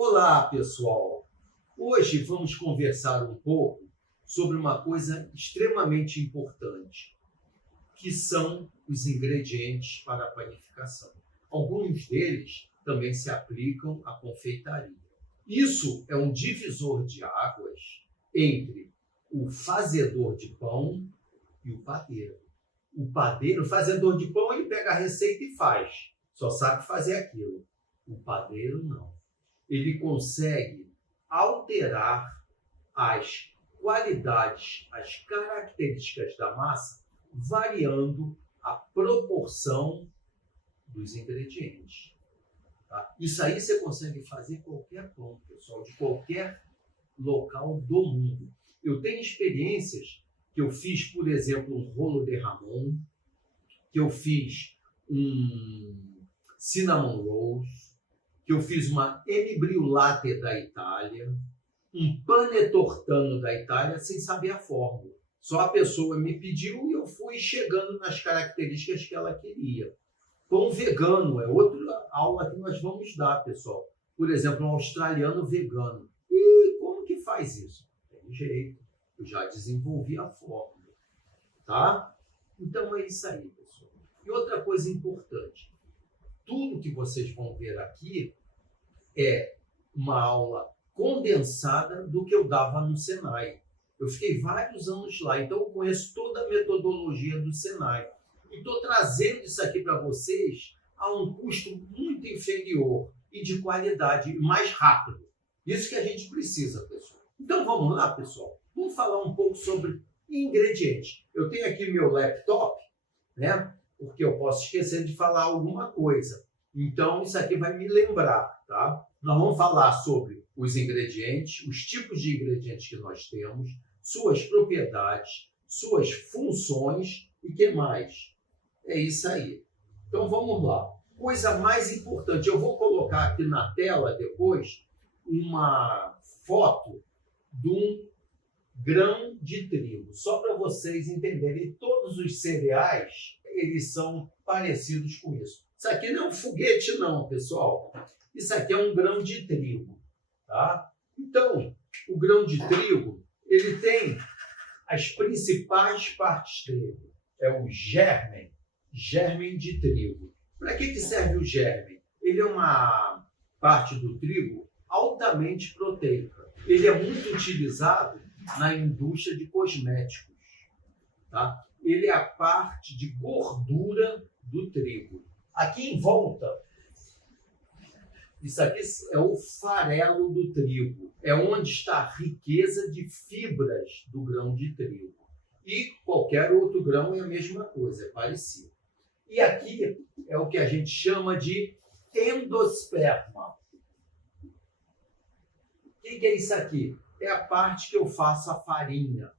Olá, pessoal! Hoje vamos conversar um pouco sobre uma coisa extremamente importante, que são os ingredientes para a panificação. Alguns deles também se aplicam à confeitaria. Isso é um divisor de águas entre o fazedor de pão e o padeiro. O fazedor de pão, ele pega a receita e faz, só sabe fazer aquilo. O padeiro não. Ele consegue alterar as qualidades, as características da massa, variando a proporção dos ingredientes. Tá? Isso aí você consegue fazer em qualquer pão, pessoal, de qualquer local do mundo. Eu tenho experiências que eu fiz, por exemplo, um rolo de Ramon, que eu fiz um cinnamon rolls, que eu fiz uma embriulate da Itália, um panetortano da Itália, sem saber a fórmula. Só a pessoa me pediu e eu fui chegando nas características que ela queria. Pão vegano é outra aula que nós vamos dar, pessoal. Por exemplo, um australiano vegano. E como que faz isso? Tem jeito. Eu já desenvolvi a fórmula. Tá? Então é isso aí, pessoal. E outra coisa importante. Tudo que vocês vão ver aqui é uma aula condensada do que eu dava no Senai. Eu fiquei vários anos lá, então eu conheço toda a metodologia do Senai. E estou trazendo isso aqui para vocês a um custo muito inferior e de qualidade e mais rápido. Isso que a gente precisa, pessoal. Então vamos lá, pessoal. Vamos falar um pouco sobre ingredientes. Eu tenho aqui meu laptop, né? Porque eu posso esquecer de falar alguma coisa. Então isso aqui vai me lembrar, tá? Nós vamos falar sobre os ingredientes, os tipos de ingredientes que nós temos, suas propriedades, suas funções e o que mais. É isso aí. Então vamos lá. Coisa mais importante, eu vou colocar aqui na tela depois uma foto de um grão de trigo, só para vocês entenderem. Todos os cereais, eles são parecidos com isso. Isso aqui não é um foguete não, pessoal. Isso aqui é um grão de trigo, tá? Então, o grão de trigo, ele tem as principais partes dele. É o germen de trigo. Para que serve o germen? Ele é uma parte do trigo altamente proteica. Ele é muito utilizado na indústria de cosméticos, tá? Ele é a parte de gordura do trigo. Aqui em volta, isso aqui é o farelo do trigo. É onde está a riqueza de fibras do grão de trigo. E qualquer outro grão é a mesma coisa, é parecido. E aqui é o que a gente chama de endosperma. O que é isso aqui? É a parte que eu faço a farinha.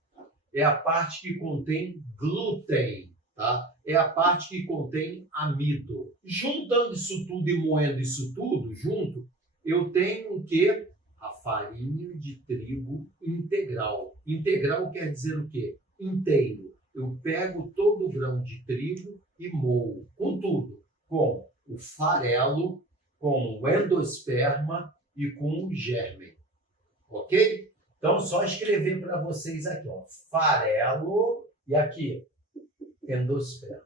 É a parte que contém glúten. Tá? É a parte que contém amido. Juntando isso tudo e moendo isso tudo junto, eu tenho o quê? A farinha de trigo integral. Integral quer dizer o quê? Inteiro. Eu pego todo o grão de trigo e moo. Com tudo. Com o farelo, com o endosperma e com o germen. Ok? Então, só escrever para vocês aqui, ó. Farelo e aqui endosperma.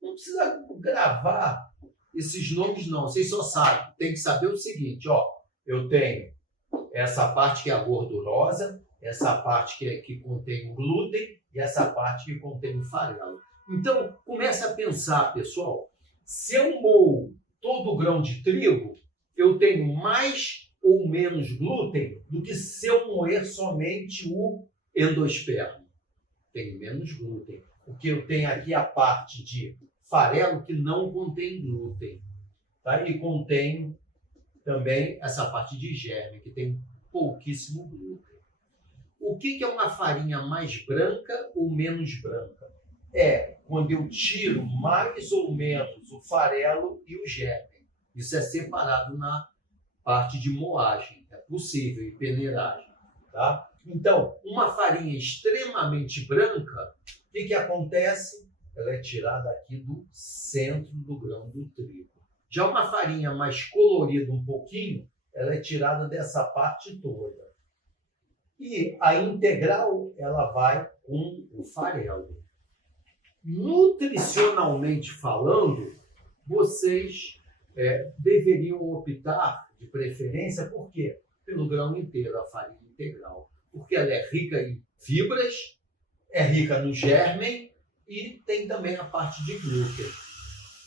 Não precisa gravar esses nomes, não. Vocês só sabem. Tem que saber o seguinte, ó. Eu tenho essa parte que é a gordurosa, essa parte que contém o glúten e essa parte que contém o farelo. Então, começa a pensar, pessoal. Se eu moo todo o grão de trigo, eu tenho mais ou menos glúten do que se eu moer somente o endosperma. Tenho menos glúten. Porque eu tenho aqui a parte de farelo que não contém glúten. Tá? E contém também essa parte de germe, que tem pouquíssimo glúten. O que é uma farinha mais branca ou menos branca? É quando eu tiro mais ou menos o farelo e o germe. Isso é separado na parte de moagem. É possível, em peneiragem. Tá? Então, uma farinha extremamente branca, o que acontece? Ela é tirada aqui do centro do grão do trigo. Já uma farinha mais colorida um pouquinho, ela é tirada dessa parte toda. E a integral, ela vai com o farelo. Nutricionalmente falando, vocês deveriam optar, de preferência, por quê? Pelo grão inteiro, a farinha integral. Porque ela é rica em fibras, é rica no germen e tem também a parte de glúten.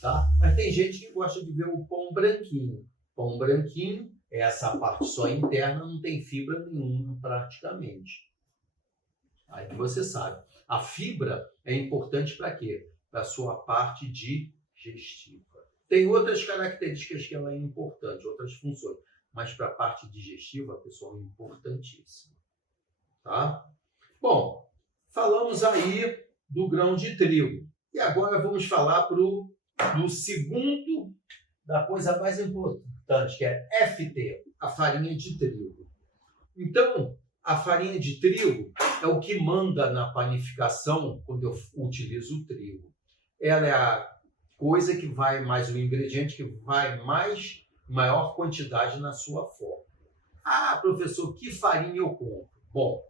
Tá? Mas tem gente que gosta de ver o pão branquinho. Pão branquinho é essa parte só interna, não tem fibra nenhuma praticamente. Aí você sabe. A fibra é importante para quê? Para a sua parte digestiva. Tem outras características que ela é importante, outras funções. Mas para a parte digestiva, pessoal, é importantíssima. Tá? Bom, falamos aí do grão de trigo. E agora vamos falar do segundo, da coisa mais importante, que é FT, a farinha de trigo. Então, a farinha de trigo é o que manda na panificação quando eu utilizo o trigo. Ela é a coisa que vai mais, o ingrediente que vai mais, maior quantidade na sua forma. Ah, professor, que farinha eu compro? Bom,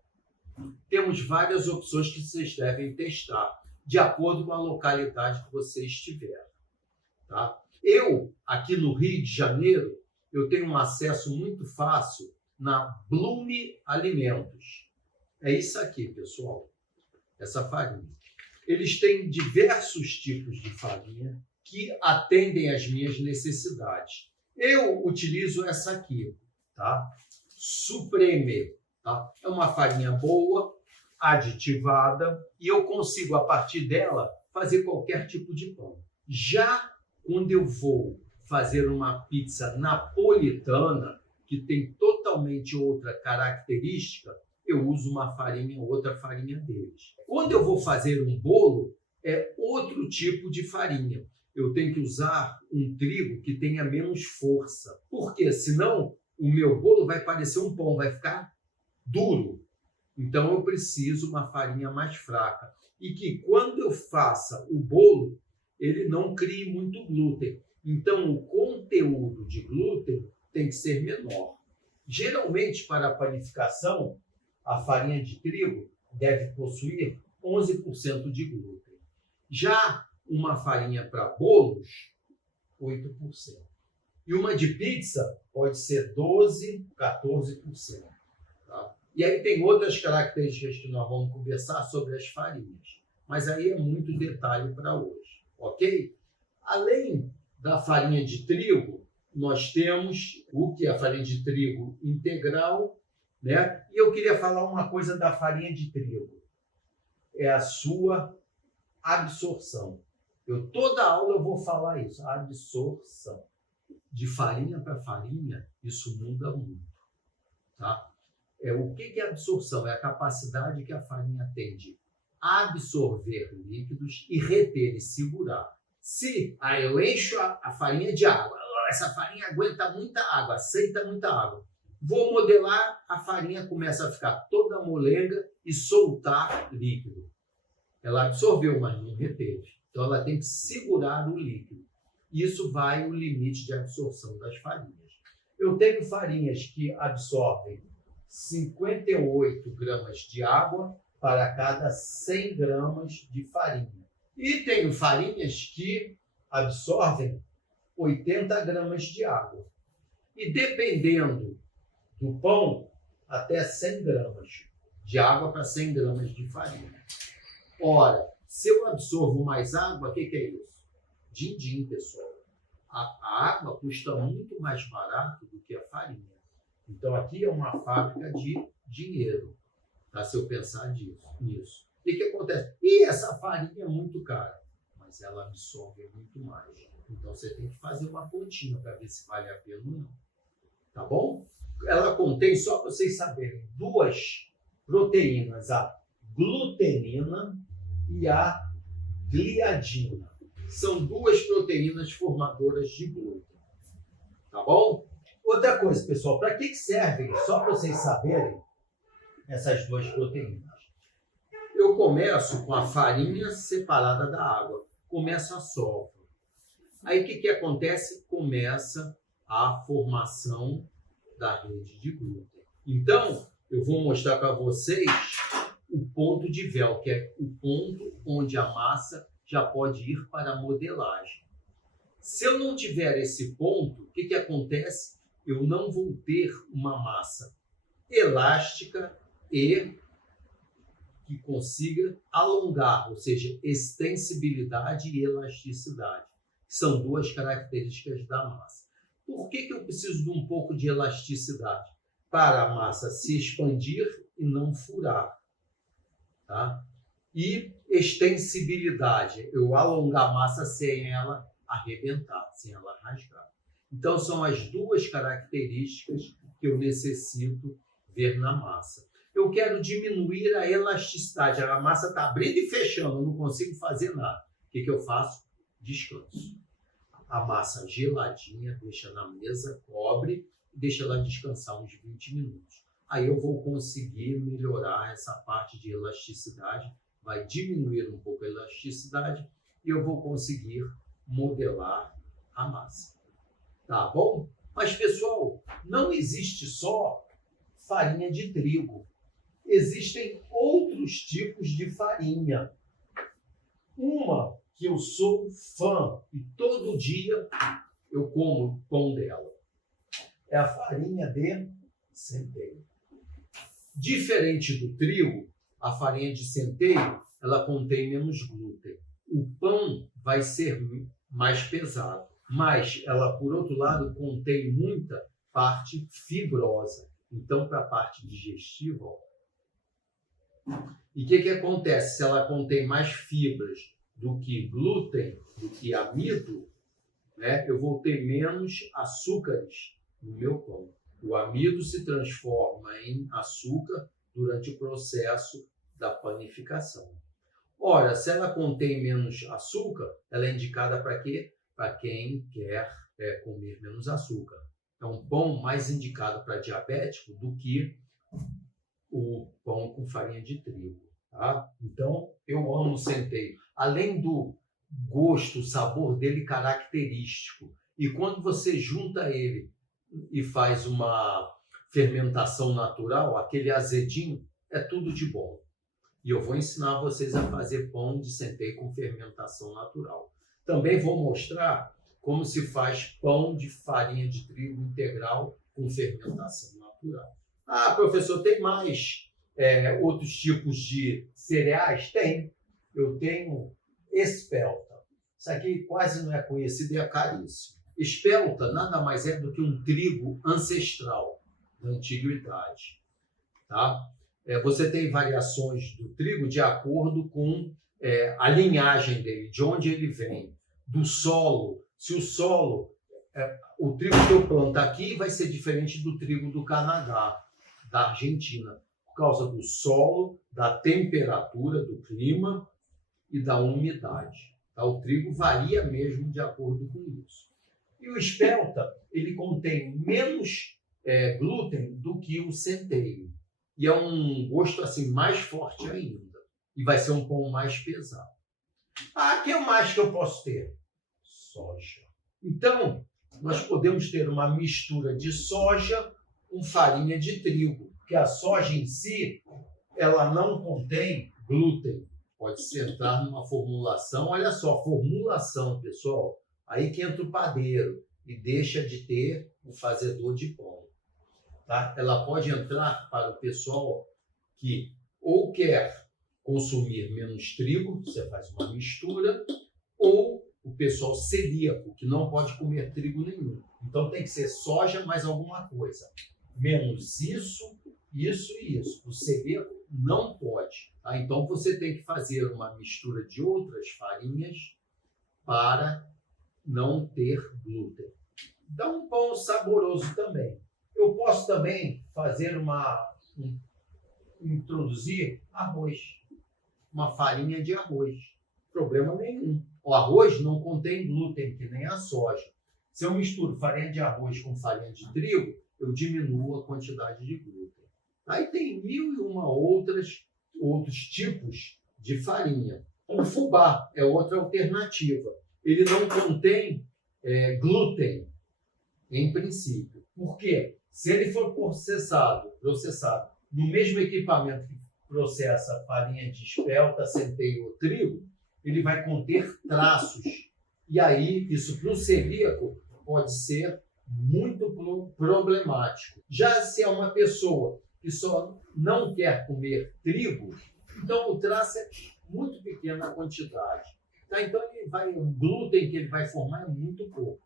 temos várias opções que vocês devem testar, de acordo com a localidade que você estiver. Tá? Eu, aqui no Rio de Janeiro, eu tenho um acesso muito fácil na Blume Alimentos. É isso aqui, pessoal, essa farinha. Eles têm diversos tipos de farinha que atendem às minhas necessidades. Eu utilizo essa aqui, tá? Supreme, tá? É uma farinha boa, aditivada, e eu consigo, a partir dela, fazer qualquer tipo de pão. Já quando eu vou fazer uma pizza napolitana, que tem totalmente outra característica, eu uso uma farinha, outra farinha deles. Quando eu vou fazer um bolo, é outro tipo de farinha. Eu tenho que usar um trigo que tenha menos força. Porque senão o meu bolo vai parecer um pão, vai ficar duro. Então eu preciso uma farinha mais fraca. E que quando eu faça o bolo, ele não crie muito glúten. Então o conteúdo de glúten tem que ser menor. Geralmente, para a panificação, a farinha de trigo deve possuir 11% de glúten. Já uma farinha para bolos, 8%. E uma de pizza pode ser 12%, 14%. Tá? E aí tem outras características que nós vamos conversar sobre as farinhas. Mas aí é muito detalhe para hoje, ok? Além da farinha de trigo, nós temos o que é a farinha de trigo integral, né? E eu queria falar uma coisa da farinha de trigo. É a sua absorção. Toda aula eu vou falar isso, a absorção. De farinha para farinha, isso muda muito. Tá? O que é absorção? É a capacidade que a farinha tem de absorver líquidos e reter e segurar. Se eu encho a farinha de água, essa farinha aguenta muita água, aceita muita água. Vou modelar, a farinha começa a ficar toda molenga e soltar líquido. Ela absorveu, mas não reteve. Então ela tem que segurar o líquido. Isso vai o limite de absorção das farinhas. Eu tenho farinhas que absorvem 58 gramas de água para cada 100 gramas de farinha. E tenho farinhas que absorvem 80 gramas de água. E dependendo do pão, até 100 gramas de água para 100 gramas de farinha. Ora, se eu absorvo mais água, o que é isso? Din-din, pessoal. A água custa muito mais barato do que a farinha. Então, aqui é uma fábrica de dinheiro, tá? Se eu pensar nisso. O que acontece? Essa farinha é muito cara, mas ela absorve muito mais. Então, você tem que fazer uma continha para ver se vale a pena ou não. Tá bom? Ela contém, só para vocês saberem, duas proteínas, a glutenina e a gliadina. São duas proteínas formadoras de glúten. Tá bom? Outra coisa, pessoal, para que servem, só para vocês saberem, essas duas proteínas? Eu começo com a farinha separada da água. Começo a solva. Aí o que acontece? Começa a formação da rede de glúten. Então, eu vou mostrar para vocês o ponto de véu, que é o ponto onde a massa já pode ir para a modelagem. Se eu não tiver esse ponto, o que acontece? Eu não vou ter uma massa elástica e que consiga alongar, ou seja, extensibilidade e elasticidade. São duas características da massa. Por que eu preciso de um pouco de elasticidade? Para a massa se expandir e não furar. Tá? E extensibilidade, eu alongar a massa sem ela arrebentar, sem ela rasgar. Então, são as duas características que eu necessito ver na massa. Eu quero diminuir a elasticidade, a massa está abrindo e fechando, eu não consigo fazer nada. O que eu faço? Descanso. A massa geladinha, deixa na mesa, cobre, deixa ela descansar uns 20 minutos. Aí eu vou conseguir melhorar essa parte de elasticidade, vai diminuir um pouco a elasticidade e eu vou conseguir modelar a massa. Tá bom? Mas, pessoal, não existe só farinha de trigo. Existem outros tipos de farinha. Uma que eu sou fã e todo dia eu como o pão dela. É a farinha de centeio. Diferente do trigo, a farinha de centeio, ela contém menos glúten. O pão vai ser mais pesado, mas ela, por outro lado, contém muita parte fibrosa. Então, para a parte digestiva, ó. E o que acontece? Se ela contém mais fibras do que glúten, do que amido, né, eu vou ter menos açúcares no meu pão. O amido se transforma em açúcar durante o processo da panificação. Ora, se ela contém menos açúcar, ela é indicada para quê? Para quem quer comer menos açúcar. É um pão mais indicado para diabético do que o pão com farinha de trigo. Tá? Então, eu amo o centeio. Além do gosto, o sabor dele característico. E quando você junta ele e faz uma fermentação natural, aquele azedinho, é tudo de bom. E eu vou ensinar vocês a fazer pão de centeio com fermentação natural. Também vou mostrar como se faz pão de farinha de trigo integral com fermentação natural. Ah, professor, tem mais outros tipos de cereais? Tem. Eu tenho espelta. Isso aqui quase não é conhecido e é caríssimo. Espelta nada mais é do que um trigo ancestral da antiguidade. Tá? Você tem variações do trigo de acordo com a linhagem dele, de onde ele vem, do solo. Se o solo, o trigo que eu planto aqui vai ser diferente do trigo do Canadá, da Argentina, por causa do solo, da temperatura, do clima e da umidade. Tá? O trigo varia mesmo de acordo com isso. E o espelta, ele contém menos glúten do que o centeio. E é um gosto assim mais forte ainda. E vai ser um pão mais pesado. Ah, o que mais que eu posso ter? Soja. Então, nós podemos ter uma mistura de soja com farinha de trigo. Porque a soja em si, ela não contém glúten. Pode-se entrar numa formulação. Olha só, formulação, pessoal. Aí que entra o padeiro e deixa de ter o fazedor de pão. Tá? Ela pode entrar para o pessoal que ou quer consumir menos trigo, você faz uma mistura, ou o pessoal celíaco, que não pode comer trigo nenhum. Então tem que ser soja mais alguma coisa. Menos isso, isso e isso. O celíaco não pode. Tá? Então você tem que fazer uma mistura de outras farinhas para não ter glúten. Dá um pão saboroso também. Eu posso também fazer introduzir arroz, uma farinha de arroz. Problema nenhum. O arroz não contém glúten, que nem a soja. Se eu misturo farinha de arroz com farinha de trigo, eu diminuo a quantidade de glúten. Aí tem 1001 outros tipos de farinha. O fubá é outra alternativa. Ele não contém glúten, em princípio. Por quê? Se ele for processado no mesmo equipamento que processa farinha de espelta, centeio ou trigo, ele vai conter traços. E aí, isso para o celíaco pode ser muito problemático. Já se é uma pessoa que só não quer comer trigo, então o traço é muito pequeno na quantidade. Tá? Então o glúten que ele vai formar é muito pouco.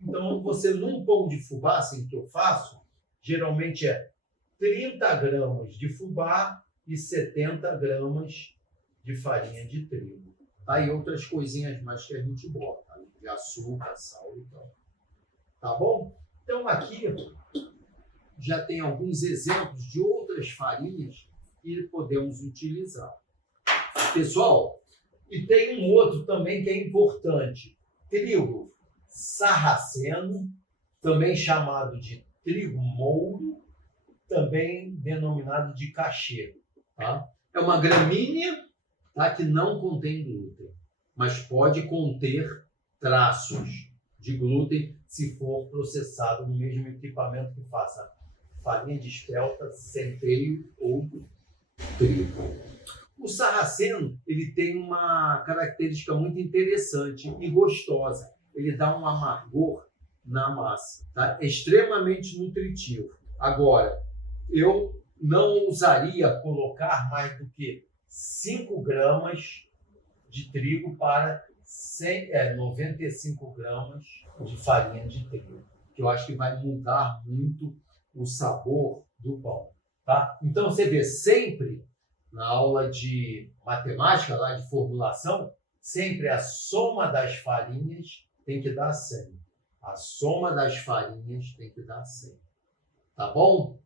Então você num pão de fubá, assim que eu faço, geralmente é 30 gramas de fubá e 70 gramas de farinha de trigo. Tá? E outras coisinhas mais que a gente bota, de açúcar, sal e tal. Tá bom? Então aqui já tem alguns exemplos de outras farinhas que podemos utilizar. Pessoal, e tem um outro também que é importante. Trigo sarraceno, também chamado de trigo mouro, também denominado de cacheiro. Tá? É uma gramínea, tá, que não contém glúten, mas pode conter traços de glúten se for processado no mesmo equipamento que faça farinha de espelta, centeio ou trigo. O sarraceno ele tem uma característica muito interessante e gostosa. Ele dá um amargor na massa. Tá? É extremamente nutritivo. Agora, eu não usaria colocar mais do que 5 gramas de trigo para 95 gramas de farinha de trigo, que eu acho que vai mudar muito o sabor do pão. Tá? Então, você vê sempre na aula de matemática, lá de formulação, sempre a soma das farinhas tem que dar 100. A soma das farinhas tem que dar 100. Tá bom?